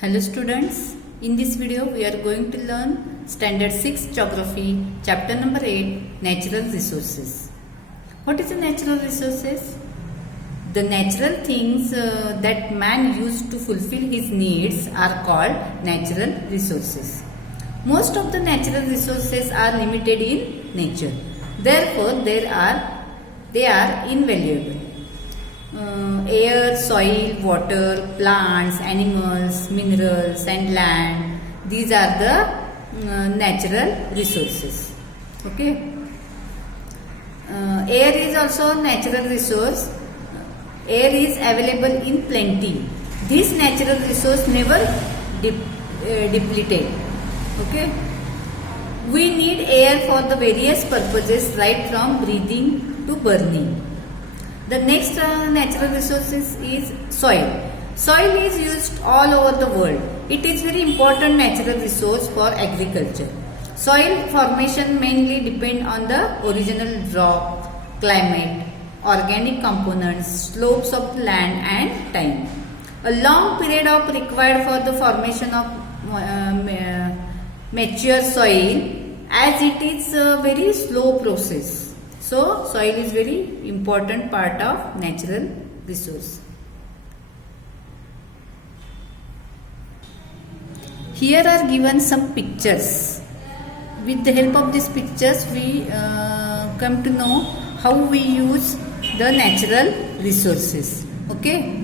Hello students, in this video we are going to learn Standard 6 Geography, Chapter number 8, Natural Resources. What is the natural resources? The natural things that man used to fulfill his needs are called natural resources. Most of the natural resources are limited in nature. Therefore, they are invaluable. Air, soil, water, plants, animals, minerals and land. These are the natural resources. Okay. Air is also natural resource. Air is available in plenty. This natural resource never depleted. Okay. We need air for the various purposes, right from breathing to burning. The next natural resources is soil. Soil is used all over the world. It is very important natural resource for agriculture. Soil formation mainly depend on the original rock, climate, organic components, slopes of land and time. A long period of required for the formation of mature soil, as it is a very slow process. So, soil is very important part of natural resource. Here are given some pictures. With the help of these pictures, we come to know how we use the natural resources. Okay.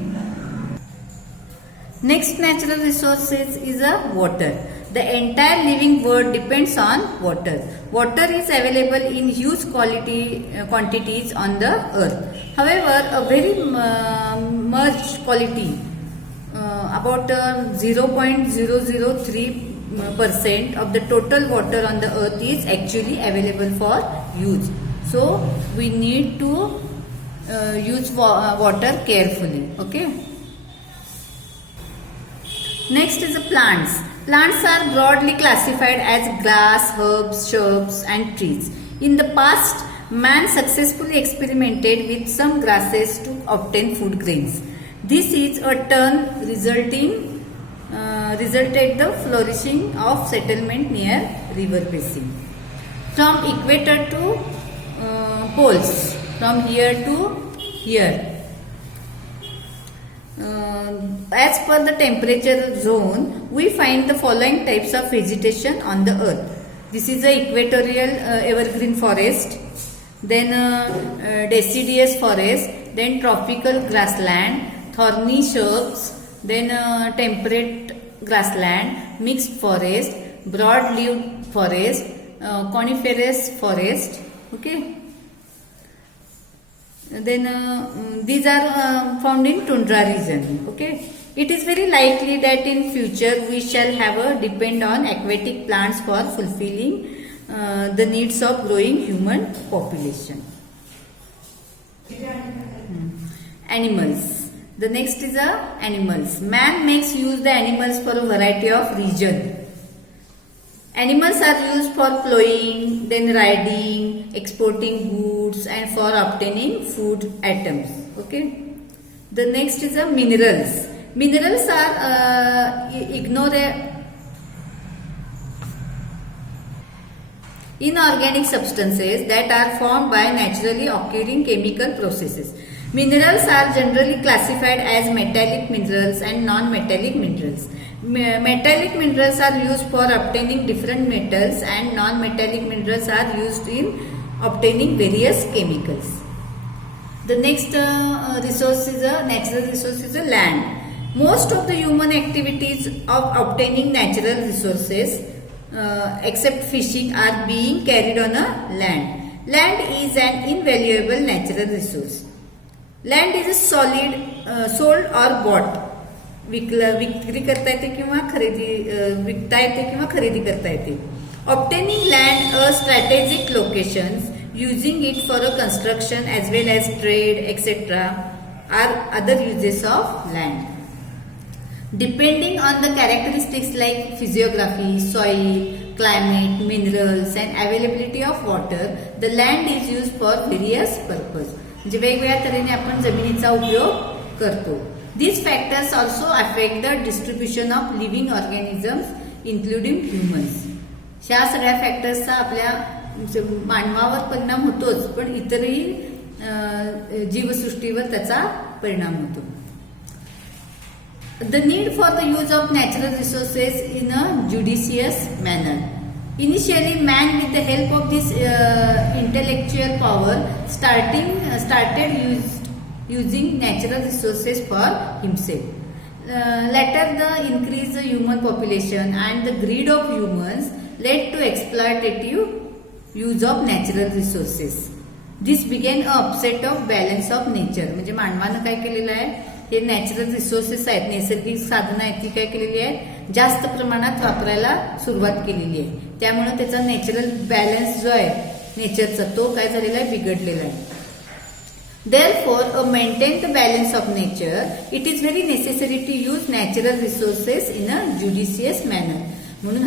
Next natural resources is water. The entire living world depends on water. Water is available in huge quantities on the earth. However, a very merged quality, about 0.003% of the total water on the earth is actually available for use. So, we need to use water carefully. Okay. Next is the plants. Plants are broadly classified as grass, herbs, shrubs and trees. In the past, man successfully experimented with some grasses to obtain food grains. This is a turn resulted the flourishing of settlement near river basin. From equator to poles, from here to here. As per the temperature zone, we find the following types of vegetation on the earth. This is the equatorial evergreen forest, then deciduous forest, then tropical grassland, thorny shrubs, then temperate grassland, mixed forest, broad-leaved forest, coniferous forest. Okay. Then these are found in tundra region. Okay. It is very likely that in future we shall have a depend on aquatic plants for fulfilling the needs of growing human population. Animals. The next is animals. Man makes use the animals for a variety of reason. Animals are used for plowing, then riding, exporting goods and for obtaining food items. Okay. The next is minerals. Minerals are inorganic substances that are formed by naturally occurring chemical processes. Minerals are generally classified as metallic minerals and non-metallic minerals. Metallic minerals are used for obtaining different metals and non-metallic minerals are used in obtaining various chemicals. The next resource is natural resource is land. Most of the human activities of obtaining natural resources except fishing are being carried on land. Land is an invaluable natural resource. Land is a solid, sold or bought. विक्री करता येते किंवा विकता येते किंवा खरेदी करता येते. Obtaining land at strategic locations, using it for a construction as well as trade, etc. are other uses of land. Depending on the characteristics like physiography, soil, climate, minerals and availability of water, the land is used for various purposes. म्हणजे वेगवेगळ्या तऱ्हेने आपण जमिनीचा उपयोग करतो. These factors also affect the distribution of living organisms including humans. ह्या सगळ्या फॅक्टर्सचा आपल्या मानवावर परिणाम होतोच, पण इतरही जीवसृष्टीवर त्याचा परिणाम होतो. The need for the use of natural resources in a judicious manner. Initially, man, with the help of this intellectual power, started using natural resources for himself. Later, the increased human population and the greed of humans led to exploitative use of natural resources. This began a upset of balance of nature. म्हणजे मानवानं काय केलेलं आहे, हे natural resources आहेत, नैसर्गिक साधनं आहेत, ती काय केलेली आहेत, जास्त प्रमाणात वापरायला सुरुवात केलेली आहे. त्यामुळे त्याचा नॅचरल बॅलन्स जो आहे नेचरचा, तो काय झालेला आहे, बिघडलेला आहे. Therefore, to maintain the balance of nature, it is very necessary to use natural resources in a judicious manner. म्हणून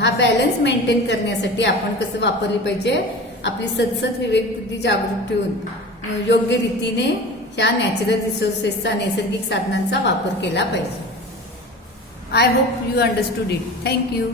हा बॅलन्स मेंटेन करण्यासाठी आपण कसं वापरली पाहिजे, आपली सतत विवेक बुद्धी जागृत ठेवून योग्य रीतीने ह्या नॅचरल रिसोर्सेसचा, नैसर्गिक साधनांचा वापर केला पाहिजे. I hope you understood it. Thank you.